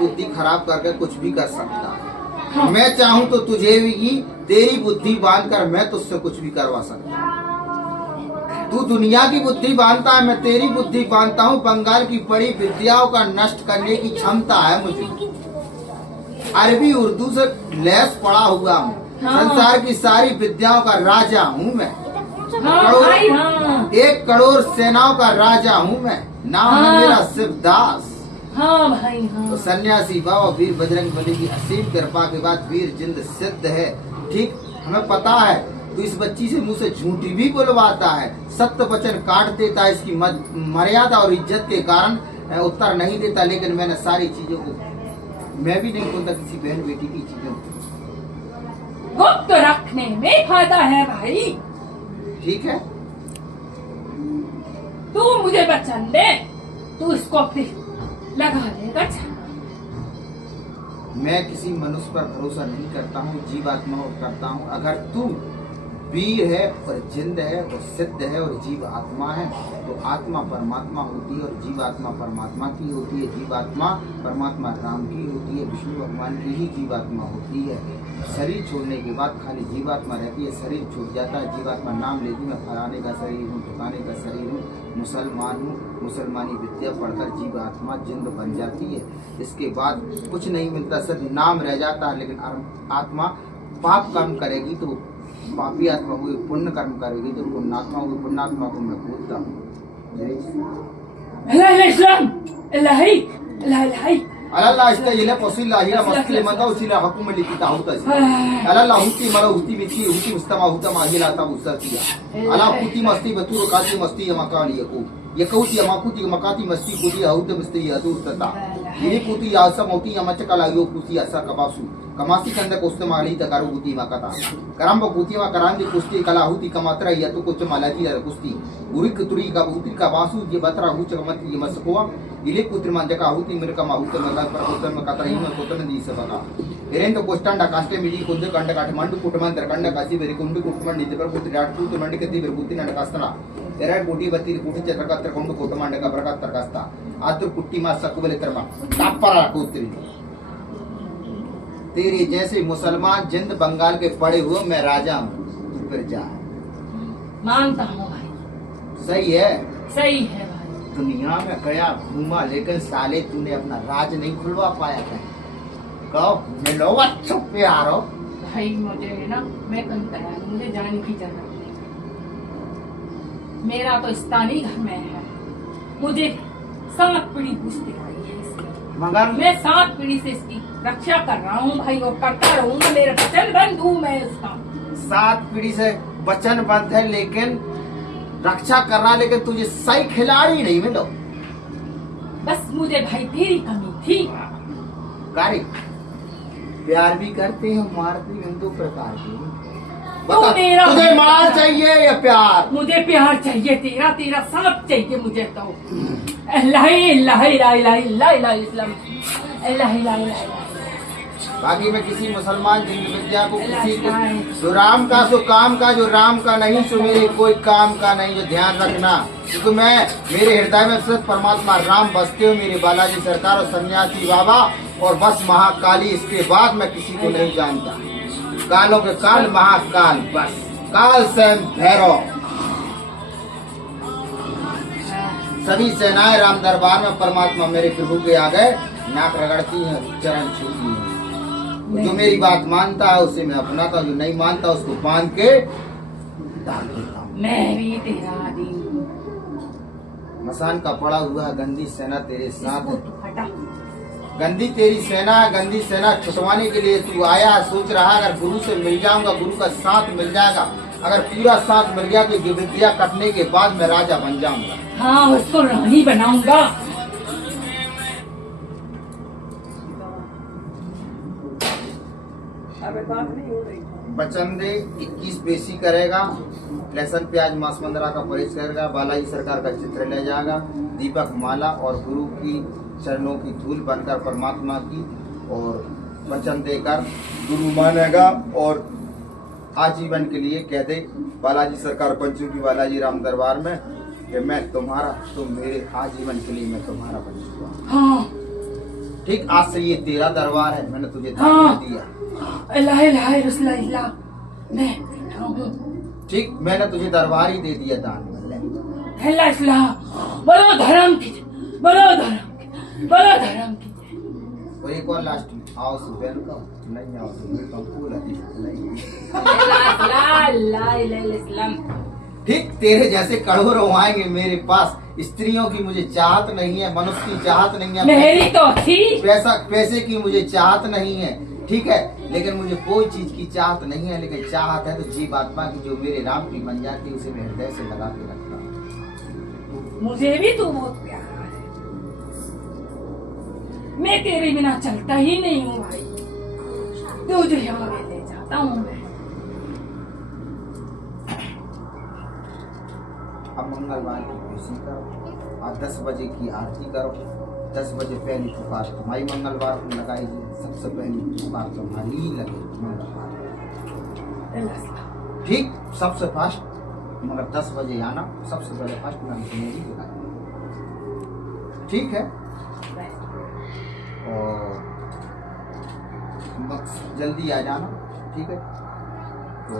बुद्धि खराब करके कुछ भी कर सकता है। मैं चाहूँ तो तुझे भी तेरी बुद्धि बांध कर मैं तुझसे कुछ भी करवा सकता हूँ। तू दुनिया की बुद्धि बांधता है, मैं तेरी बुद्धि बांधता हूँ। बंगाल की बड़ी विद्याओं का नष्ट करने की क्षमता है मुझे। अरबी उर्दू से लैस पढ़ा हुआ हूँ। संसार की सारी विद्याओं का राजा हूँ मैं। 1 करोड़ सेनाओं का राजा हूँ मैं। नाम है मेरा शिवदास। हाँ भाई हाँ। तो सन्यासी बाबा वीर बजरंग बली की असीम कृपा के बाद वीर जिंद सिद्ध है। ठीक, हमें पता है तो इस बच्ची से मुंह से झूठी भी बुलवाता है, सत्य वचन काट देता है। इसकी मर्यादा और इज्जत के कारण उत्तर नहीं देता। लेकिन मैंने सारी चीजों को, मैं भी नहीं बोलता किसी बहन बेटी की चीजों को गुप्त रखने में फायदा है भाई। ठीक है, तू मुझे वचन दे, तू इसको फिर लगा देगा। मैं किसी मनुष्य पर भरोसा नहीं करता हूँ, जीवात्मा पर करता हूँ। अगर तू वीर है और जिंद है और सिद्ध है और जीव आत्मा है तो आत्मा परमात्मा होती है और जीवात्मा परमात्मा की होती है। जीवात्मा परमात्मा राम की होती है, विष्णु भगवान की ही जीवात्मा होती है। शरीर छोड़ने के बाद खाली जीवात्मा रहती है, शरीर छूट जाता है। जीवात्मा नाम लेती, मैं फलाने का शरीर हूँ, ठिकाने का शरीर हूँ, मुसलमान हूँ, मुसलमानी विद्या पढ़कर जीवात्मा जिंद बन जाती है। इसके बाद कुछ नहीं मिलता, सिर्फ नाम रह जाता है। लेकिन आत्मा पाप कर्म करेगी तो पापी आत्मा हुई, पुण्य कर्म करेगी तो पुण्यात्मा हुई। पुण्यात्मा को मैं पूछता हूँ। अल्लाह इसका ये पसीला हिला मस्तिले मता उसीला हुकुम लिखता होता है। अल्लाह हुती मरा हुती मिती हुती मुस्तमा हुता माहिला ता उस्ततिया। अल्लाह हुती मस्ती बतूर काती मस्ती मकान ये कौती मकुती मकाती मस्ती कुती हुते मस्ती अतुस्तता। ये कुती आसा मोती मचकला यो कुती आसा कबासु कमासी कंद कुस्त माली तकारू कुती मकता करंब कुती मा करांदी कुस्ती कला हुती कमात्रा या तो कुछ मालाती कुस्ती गुरी कुतरी का बुती का बासु ये बतरा हुच कमत ये मसकोवा इले कुत्र मान जका हुती मेरे का माहुत मका पर कुत्र में कतरा ही में कोतन दी सबका एरेंद कोस्टांडा कास्टे मिली कुंद कंड काठमांडू कुटमन दरकंड कासी बेरी कुंड कुटमन निते पर कुत्र राट कुत्र मंड कती बेर कुती नड कास्तना एराड कोटी बत्ती कुटी चत्रकत्र ಕೊಂಡು कुटमंड का प्रकत्र कास्ता आतुर कुट्टी मा सकुबले तरमा तापरा कुत्री। तेरे जैसे मुसलमान जिंद बंगाल के पड़े हुए मैं राजा हूँ, तू फिर जा। मानता हूँ भाई। सही है, सही है भाई। दुनिया में गया घूमा लेकिन साले तूने अपना राज नहीं खुलवा पाया है। कहो मिलो अच्छो प्यारो भाई। मुझे ना मैं कहीं तैयार, मुझे जाने की जरूरत नहीं। मेरा तो स्थानीय घर में है, मुझे 7 पीढ़ी पूछती आई है इसकी। मगर मैं 7 पीढ़ी से इसकी रक्षा कर रहा हूँ भाई, वो करता रहूंगा। मेरा वचन बंद हूँ मैं उसका। 7 पीढ़ी से वचन बंद है लेकिन रक्षा कर रहा, लेकिन तुझे सही खिलाड़ी नहीं मिलो। बस मुझे भाई तेरी कमी थी। कार्य प्यार भी करते हैं, मारते हैं, 2 प्रकार के। तो मेरा तुझे मार चाहिए या प्यार? मुझे प्यार चाहिए, तेरा तेरा साथ चाहिए मुझे। तो अल्लाह अल्लाह इला इला इला इला इस्लाम अल्लाह इला इला। बाकी मैं किसी मुसलमान जिन विद्या को किसी को जो राम का सो काम का, जो राम का नहीं सो मेरे कोई काम का नहीं, जो ध्यान रखना। क्योंकि मैं मेरे हृदय में सिर्फ परमात्मा राम बसते हो, मेरे बालाजी सरकार और सन्यासी बाबा और बस महाकाली। इसके बाद मैं किसी को नहीं जानता। कालों के काल महाकाल, बस काल स्वयं भैरव। सभी सेनाएं राम दरबार में परमात्मा मेरे प्रभु के आ गए, नाक रगड़ती हैं, चरण छूती हैं। जो मेरी बात मानता है उसे मैं अपनाता, जो नहीं मानता उसको बांध के डाल देता हूँ। मैं भी तेरा आदमी हूँ। मसान का पड़ा हुआ है, गंदी सेना तेरे साथ है। हटा। गंदी तेरी सेना, गंदी सेना छुटवाने के लिए तू आया। सोच रहा अगर गुरु से मिल जाऊंगा, गुरु का साथ मिल जाएगा। अगर पूरा साथ मिल गया तो विद्या कटने के बाद मैं राजा बन जाऊंगा। हाँ, उसको रानी बनाऊंगा। वचन दे 21 पेशी करेगा, लहसुन प्याज मांस मंदरा का परहेज करेगा, बालाजी सरकार का चित्र ले जाएगा, दीपक माला और गुरु की चरणों की धूल बनकर परमात्मा की और वचन देकर गुरु मानेगा और आजीवन के लिए कह दे बालाजी सरकार पंचमुखी बालाजी राम दरबार में कि मैं तुम्हारा, तुम मेरे, आजीवन के लिए मैं तुम्हारा बन चुका। हाँ ठीक, आज से ये तेरा दरबार है, मैंने तुझे दान हाँ। में दिया। अल्लाह अल्लाह रसूल अल्लाह, मैं बैठा हूँ। ठीक, मैंने तुझे दरबार ही दे दिया दान में। ले। अल्लाह अल्लाह, बड़ो धर्म की, बड़ो धर्म की, बड़ो धर्म की। और एक और लास्ट में, आओ से वेलकम, नहीं आओ से वेलकम, फूल नहीं। अल्लाह अल्लाह इस्लाम। ठीक, तेरे जैसे करोड़ों आएंगे मेरे पास, स्त्रियों की मुझे चाहत नहीं है, मनुष्य की चाहत नहीं है, मेरी तो थी। पैसे की मुझे चाहत नहीं है, ठीक है, लेकिन मुझे कोई चीज की चाहत नहीं है, लेकिन चाहत है तो जीव आत्मा की जो मेरे राम की बन जाती है, उसे मैं हृदय से लगा के रखता हूँ। मुझे भी तू बहुत प्यारा है, मैं तेरे बिना चलता ही नहीं हूँ भाई, तुझे आगे ले जाता हूँ मैं। अब मंगलवार की खुशी करो और 10 बजे की आरती करो। 10 बजे पहली पुकार तुम्हारी मंगलवार को लगाई जाए, सबसे पहली पुकार तुम्हारी ही लगे मंगलवार। ठीक, सबसे फर्स्ट, मगर 10 बजे आना, सबसे पहले फर्स्ट मैंने तुम्हें ही बुलाया, ठीक है। और जल्दी आ जाना, ठीक है। तो